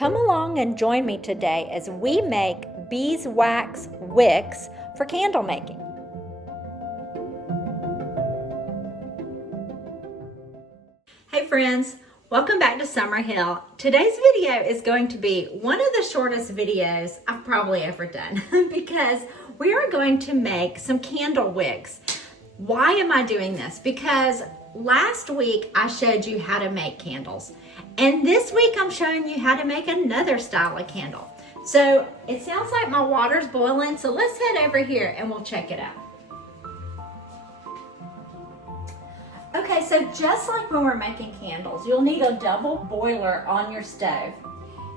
Come along and join me today as we make beeswax wicks for candle making. Hey friends, welcome back to Summerhill. Today's video is going to be one of the shortest videos I've probably ever done because we are going to make some candle wicks. Why am I doing this? Because last week I showed you how to make candles, and this week I'm showing you how to make another style of candle. So it sounds like my water's boiling, so let's head over here and we'll check it out. Okay, so just like when we're making candles, you'll need a double boiler on your stove.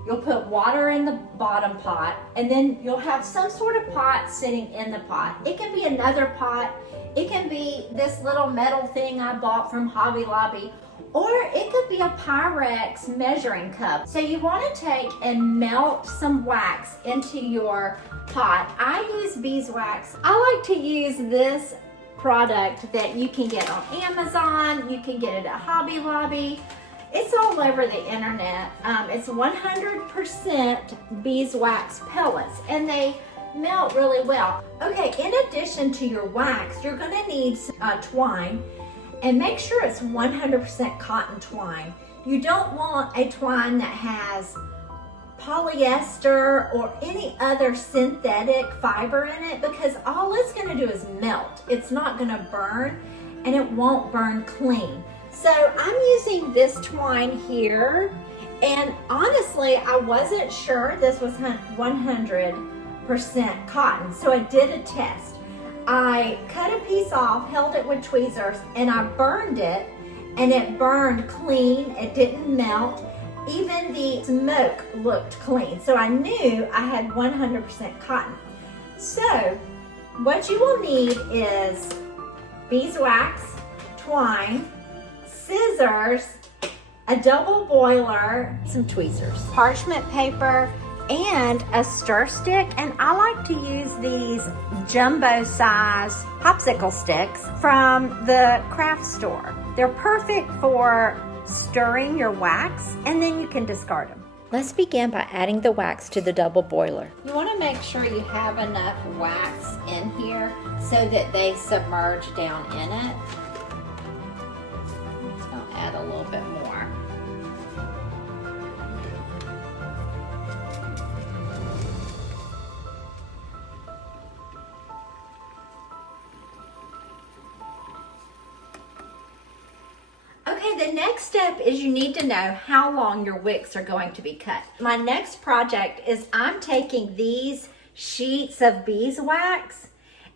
You'll put water in the bottom pot, and then you'll have some sort of pot sitting in the pot. It can be another pot. It can be this little metal thing I bought from Hobby Lobby, or it could be a Pyrex measuring cup. So you want to take and melt some wax into your pot. I use beeswax. I like to use this product that you can get on Amazon. You can get it at Hobby Lobby. It's all over the internet. It's 100% beeswax pellets, and they melt really well. Okay, in addition to your wax, you're gonna need twine, and make sure it's 100% cotton twine. You don't want a twine that has polyester or any other synthetic fiber in it, because all it's gonna do is melt. It's not gonna burn, and it won't burn clean. So I'm using this twine here, and honestly, I wasn't sure this was 100% cotton, so I did a test. I cut a piece off, held it with tweezers, and I burned it, and it burned clean. It didn't melt. Even the smoke looked clean, so I knew I had 100% cotton. So what you will need is beeswax, twine, scissors, a double boiler, some tweezers, parchment paper, and a stir stick. And I like to use these jumbo size popsicle sticks from the craft store. They're perfect for stirring your wax, and then you can discard them. Let's begin by adding the wax to the double boiler. You want to make sure you have enough wax in here so that they submerge down in it. I'm just going to add a little bit more. Okay, the next step is you need to know how long your wicks are going to be cut. My next project is I'm taking these sheets of beeswax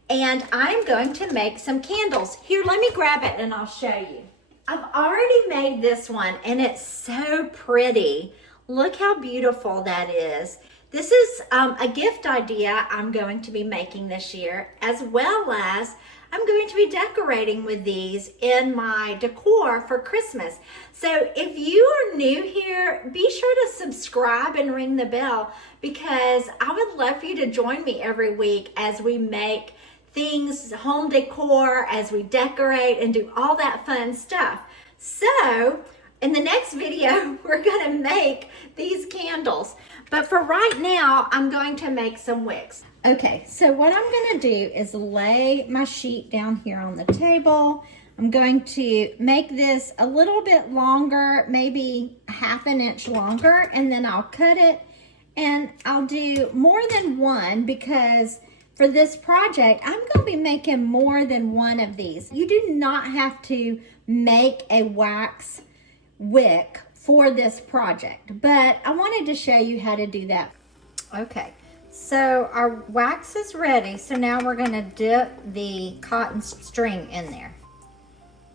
and I'm going to make some candles. Here, let me grab it and I'll show you. I've already made this one and it's so pretty. Look how beautiful that is. This is a gift idea I'm going to be making this year, as well as I'm going to be decorating with these in my decor for Christmas. So if you are new here, be sure to subscribe and ring the bell, because I would love for you to join me every week as we make things, home decor, as we decorate and do all that fun stuff. So in the next video, we're gonna make these candles. But for right now, I'm going to make some wicks. Okay, so what I'm gonna do is lay my sheet down here on the table. I'm going to make this a little bit longer, maybe ½ an inch longer, and then I'll cut it, and I'll do more than one, because for this project, I'm gonna be making more than one of these. You do not have to make a wax wick for this project, but I wanted to show you how to do that. Okay, so our wax is ready. So now we're gonna dip the cotton string in there.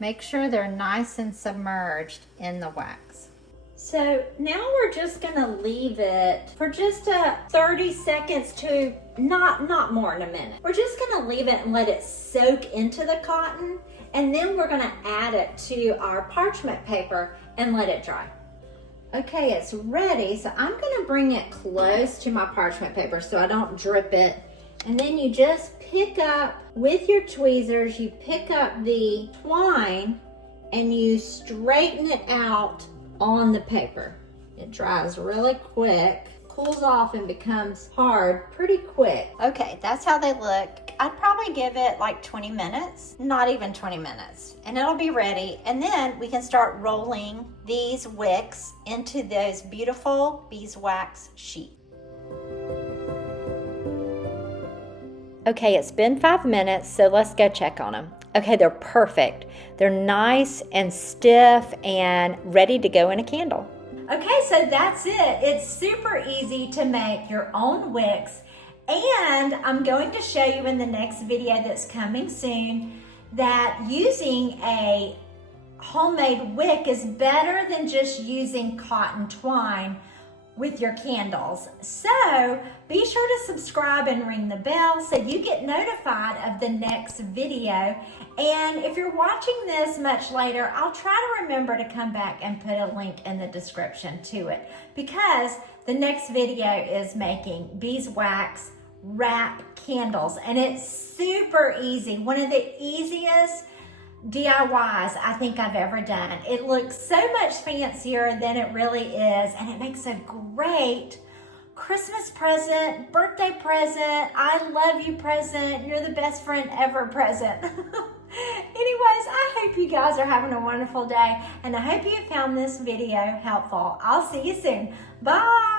Make sure they're nice and submerged in the wax. So now we're just gonna leave it for just 30 seconds to not more than a minute. We're just gonna leave it and let it soak into the cotton, and then we're gonna add it to our parchment paper and let it dry. Okay, it's ready, so I'm gonna bring it close to my parchment paper so I don't drip it. And then you just pick up, with your tweezers, you pick up the twine and you straighten it out on the paper. It dries really quick, cools off and becomes hard pretty quick. Okay, that's how they look. I'd probably give it like 20 minutes, not even 20 minutes, and it'll be ready. And then we can start rolling these wicks into those beautiful beeswax sheets. Okay, it's been 5 minutes, so let's go check on them. Okay, they're perfect. They're nice and stiff and ready to go in a candle. Okay, so that's it. It's super easy to make your own wicks, and I'm going to show you in the next video that's coming soon that using a homemade wick is better than just using cotton twine with your candles. So be sure to subscribe and ring the bell so you get notified of the next video. And if you're watching this much later, I'll try to remember to come back and put a link in the description to it, because the next video is making beeswax wrap candles, and it's super easy. One of the easiest DIYs I think I've ever done. It looks so much fancier than it really is, and it makes a great Christmas present, birthday present, I love you present, you're the best friend ever present. Anyways, I hope you guys are having a wonderful day, and I hope you found this video helpful. I'll see you soon. Bye.